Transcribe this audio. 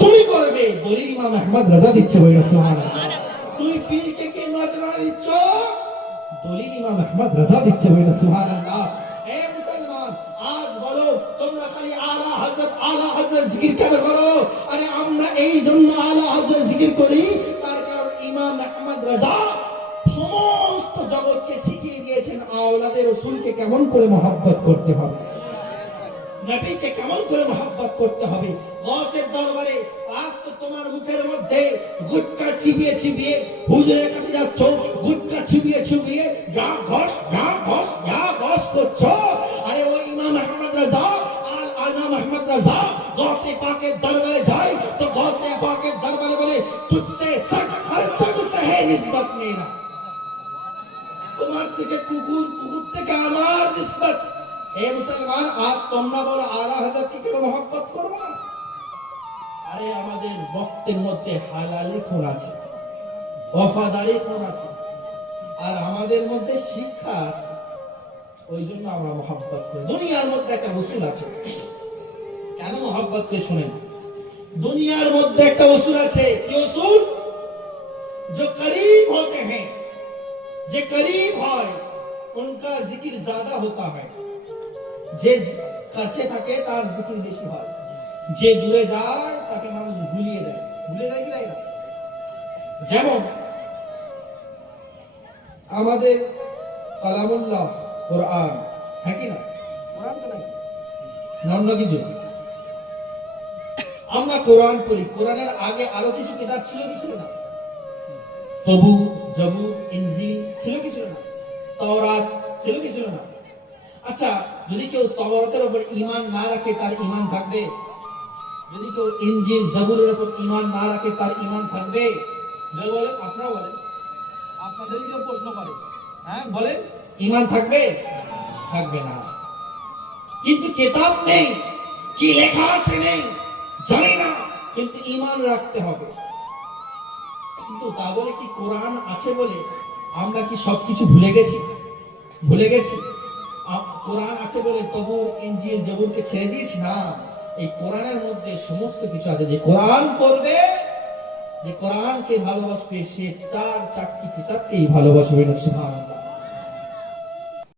তুমি করবে, দলিল ইমাম আহমদ রাজা দিচ্ছে, বলে সুবহানাল্লাহ। তুই পীরকে কে নজরানা দিচ্ছ, দলিল ইমাম আহমদ রাজা দিচ্ছে, বলে সুবহানাল্লাহ। হে মুসলমান, আজ বলো তোমরা খালি আলা হযরত জিকির কেন করো? আরে আমরা এই জন্য আলা হযরত জিকির করি, তার কারণ ইমাম আহমদ রাজা সমস্ত জগৎকে শিখিয়ে দিয়েছেন আওলাদে রাসূলকে কেমন করে মহব্বত করতে হবে, নবীকে কেমন করে মহব্বত করতে হবে। গৌসের দরবারে আজ তো তোমার মুখের মধ্যে গুটকা চিবিয়ে চিবিয়ে হুজুরের কাছে যাচ্ছ, গুটকা চিবিয়ে চিবিয়ে যা ঘষ করছো। আরে ওই ইমাম আহমদ রাজা ইমাম আহমদ রাজা গৌসে পাকের দরবারে যায় তো গৌসে পাকের দরবারে বলে তুঝসে সগ আর সব সে है निस्बत मेरा, তোমার থেকে কুকুর, কুকুর থেকে আমার নিসবত। হে মুসলমান, আজ তোমরা বলো আলা হযরত কি করে মহব্বত করবো না? আরে আমাদের রক্তের মধ্যে হালালি খুন আছে, ওয়াফাদারি খুন আছে, আর আমাদের মধ্যে শিক্ষা আছে, ওই জন্য আমরা মহব্বত করি। দুনিয়ার মধ্যে একটা উসুল আছে, কেন মহব্বত কে শুনেন? দুনিয়ার মধ্যে একটা উসুল আছে, কি উসুল? जो करीब होते हैं, যে करीब হয় उनका जिक्र ज्यादा होता है, যে কাছে থাকে তার জিকির বেশি হয়, যে দূরে যায় তাকে মানুষ ভুলিয়ে দেয় কি দেয় না? যেমন আমাদের কালামুল্লাহ কোরআন, হ্যাঁ কি না? কোরআন তো নাকি অন্য কিছু, আমরা কোরআন পড়ি, কোরআনের আগে আরো কিছু কিতাব ছিল কি ছিল না? তবু জবুর ইনজিল ছিল কি ছিল না? তাওরাত ছিল কি ছিল না? আচ্ছা, যদি কেউ তাওরাতের উপর ঈমান না রাখে তার ঈমান থাকবে? যদি কেউ ইনজিল জবুরের উপর ঈমান না রাখে তার ঈমান থাকবে? বলেন, আপনারা বলেন, আপনাদেরই কেউ প্রশ্ন করে, হ্যাঁ বলেন, ঈমান থাকবে? থাকবে না। কিন্তু কিতাব নেই, কি লেখা আছে নেই জানি না, কিন্তু ঈমান রাখতে হবে। কিন্তু তা বলে কি কোরআন আছে বলে আমরা কি সবকিছু ভুলে গেছি? কোরআন আছে বলে তবুর ইনজিল জবুরকে ছেড়ে দিয়েছি? না, এই কোরআনের মধ্যে সমস্ত কিছু আছে। যে কোরআন পড়বে, যে কোরআনকে ভালোবাসবে, সে চারটি কিতাবকেই ভালোবাসবে না। সুবহানাল্লাহ।